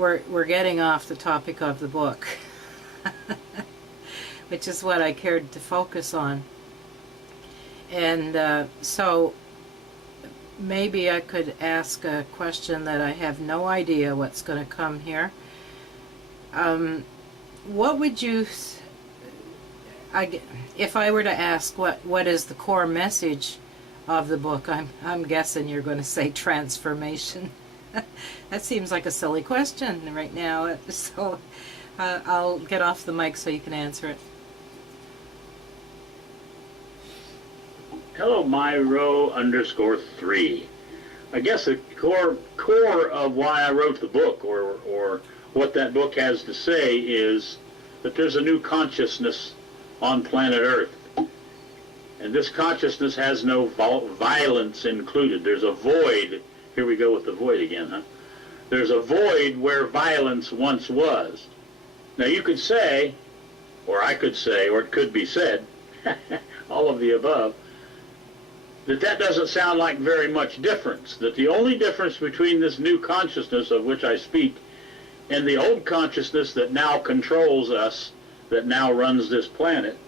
we're getting off the topic of the book, which is what I cared to focus on. And so maybe I could ask a question that I have no idea what's going to come here. What would you, if I were to ask what is the core message of the book, I'm guessing you're going to say transformation. That seems like a silly question right now, so I'll get off the mic so you can answer it. Hello, Myro_3. I guess the core of why I wrote the book, or what that book has to say, is that there's a new consciousness on planet Earth. And this consciousness has no violence included. There's a void. Here we go with the void again, huh? There's a void where violence once was. Now you could say, or I could say, or it could be said, all of the above, that doesn't sound like very much difference. That the only difference between this new consciousness of which I speak and the old consciousness that now controls us, that now runs this planet,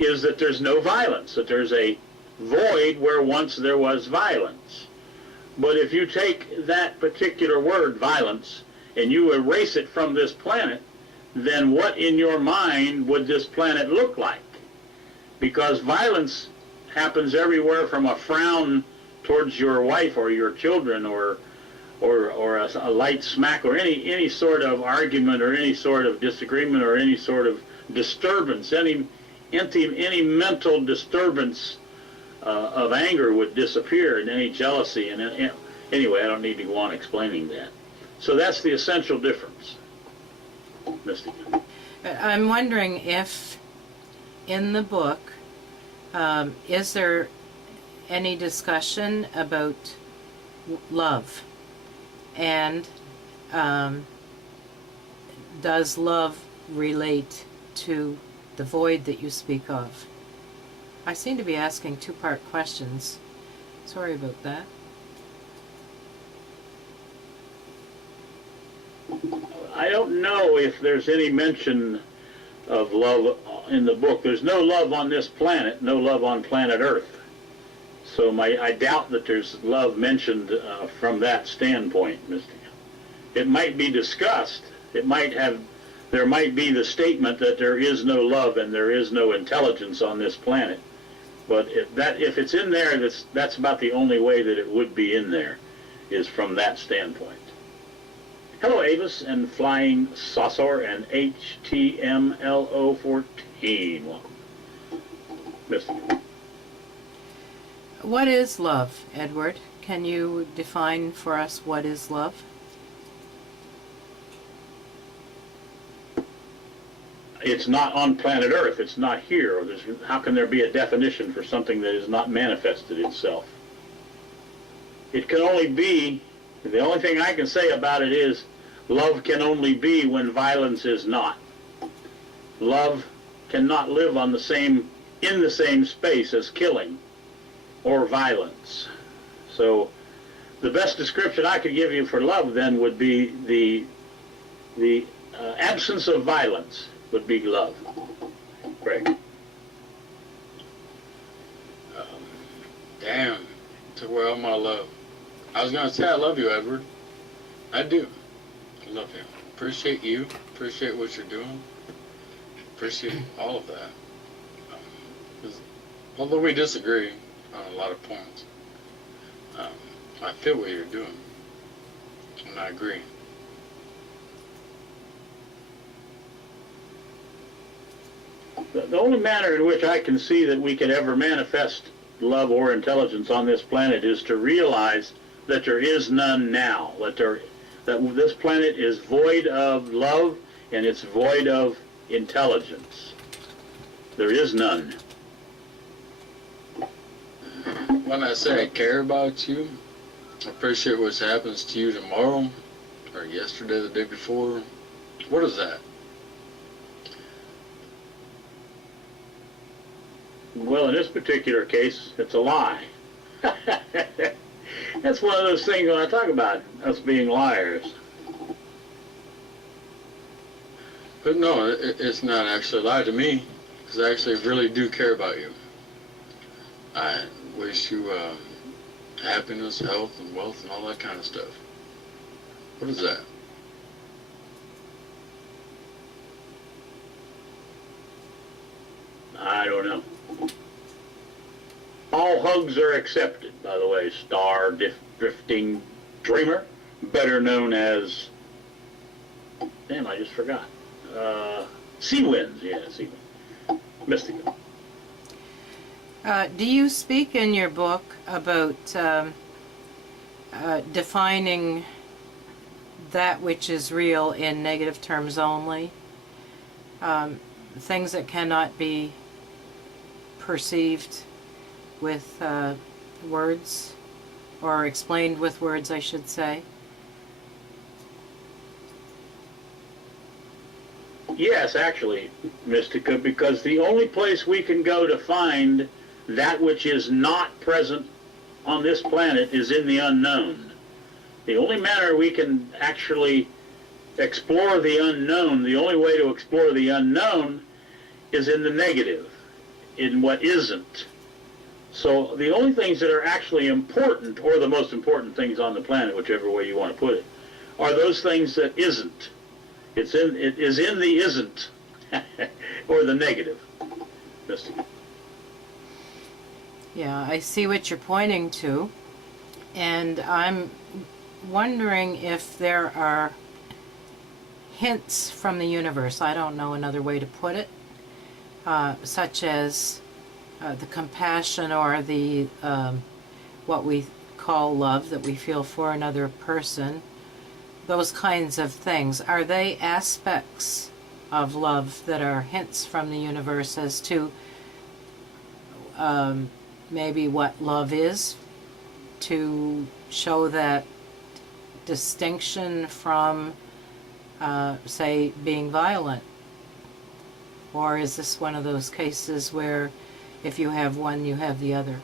is that there's no violence, that there's a void where once there was violence. But if you take that particular word, violence, and you erase it from this planet, then what in your mind would this planet look like? Because violence happens everywhere from a frown towards your wife or your children, or a light smack, or any sort of argument, or any sort of disagreement, or any sort of disturbance, any mental disturbance of anger would disappear, and any jealousy, and anyway, I don't need to go on explaining that. So that's the essential difference. Misty. I'm wondering if in the book, is there any discussion about love? And does love relate to the void that you speak of? I seem to be asking two-part questions. Sorry about that. I don't know if there's any mention of love in the book. There's no love on this planet, no love on planet Earth. So I doubt that there's love mentioned from that standpoint, Mr. It might be discussed. There might be the statement that there is no love and there is no intelligence on this planet. But if it's in there, that's about the only way that it would be in there, is from that standpoint. Hello, Avis and Flying Saucer and HTMLO14. Welcome. Misty. What is love, Edward? Can you define for us what is love? It's not on planet Earth. It's not here. How can there be a definition for something that is not manifested itself? It can only be, the only thing I can say about it is, love can only be when violence is not. Love cannot live in the same space as killing or violence. So the best description I could give you for love then would be the absence of violence would be love. Greg? Damn, took away all my love. I was going to say I love you, Edward. I do. I love you. Appreciate you. Appreciate what you're doing. Appreciate all of that. Although we disagree on a lot of points, I feel what you're doing, and I agree. The only manner in which I can see that we can ever manifest love or intelligence on this planet is to realize that there is none now, that this planet is void of love and it's void of intelligence. There is none. When I say I care about you, I appreciate what happens to you tomorrow, or yesterday, the day before, what is that? Well, in this particular case, it's a lie. That's one of those things when I talk about us being liars. But no, it's not actually a lie to me, because I actually really do care about you. I wish you happiness, health, and wealth, and all that kind of stuff. What is that? I don't know. All hugs are accepted, by the way. Star drifting dreamer, better known as, damn, I just forgot. Sea winds, yeah, sea winds. Mystical. Do you speak in your book about defining that which is real in negative terms only? Things that cannot be perceived with words, or explained with words, I should say. Yes, actually, Mystica, because the only place we can go to find that which is not present on this planet is in the unknown. The only manner we can actually explore the unknown, the only way to explore the unknown is in the negative, in what isn't. So the only things that are actually important, or the most important things on the planet, whichever way you want to put it, are those things that isn't. It is in the isn't, or the negative. Yeah, I see what you're pointing to, and I'm wondering if there are hints from the universe, I don't know another way to put it, such as the compassion, or the what we call love that we feel for another person, those kinds of things. Are they aspects of love that are hints from the universe as to maybe what love is, to show that distinction from, say, being violent? Or is this one of those cases where if you have one, you have the other?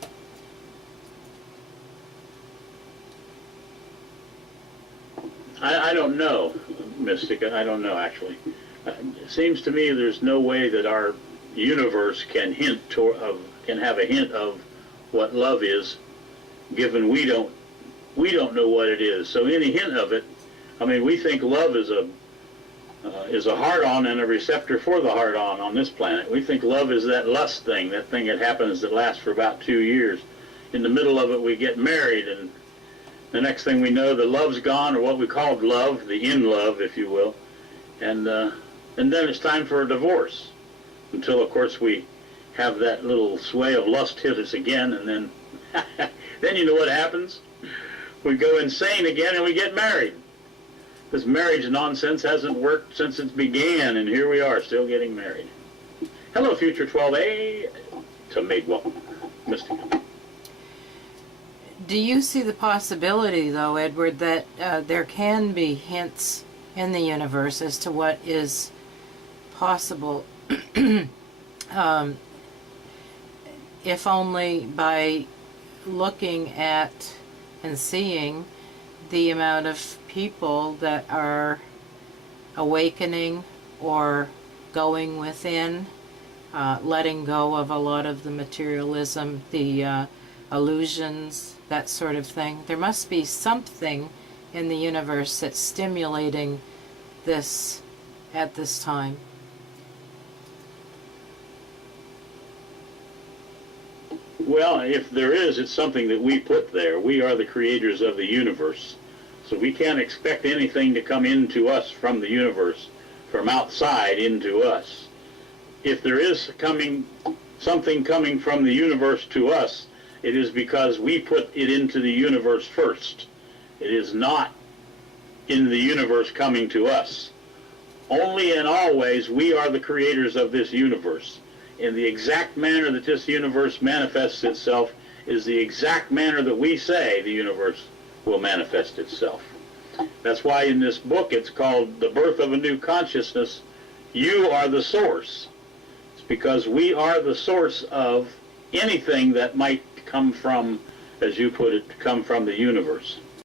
I don't know, Mystica. I don't know, actually. It seems to me there's no way that our universe can can have a hint of what love is, given we don't know what it is. So any hint of it, I mean, we think love is a heart-on and a receptor for the heart-on on this planet. We think love is that lust thing, that thing that happens that lasts for about 2 years. In the middle of it, we get married, and the next thing we know, the love's gone, or what we called love, the in-love, if you will, and then it's time for a divorce, until, of course, we have that little sway of lust hit us again, and then then you know what happens? We go insane again, and we get married. This marriage nonsense hasn't worked since it began, and here we are, still getting married. Hello, Future 12A. To make welcome, Mystica. Do you see the possibility, though, Edward, that there can be hints in the universe as to what is possible, if only by looking at and seeing the amount of people that are awakening or going within, letting go of a lot of the materialism, the illusions, that sort of thing? There must be something in the universe that's stimulating this at this time. Well, if there is, it's something that we put there. We are the creators of the universe. So we can't expect anything to come into us from the universe, from outside into us. If there is something coming from the universe to us, it is because we put it into the universe first. It is not in the universe coming to us. Only and always we are the creators of this universe. In the exact manner that this universe manifests itself is the exact manner that we say the universe will manifest itself. That's why in this book it's called The Birth of a New Consciousness. You are the source. It's because we are the source of anything that might come from, as you put it, come from the universe.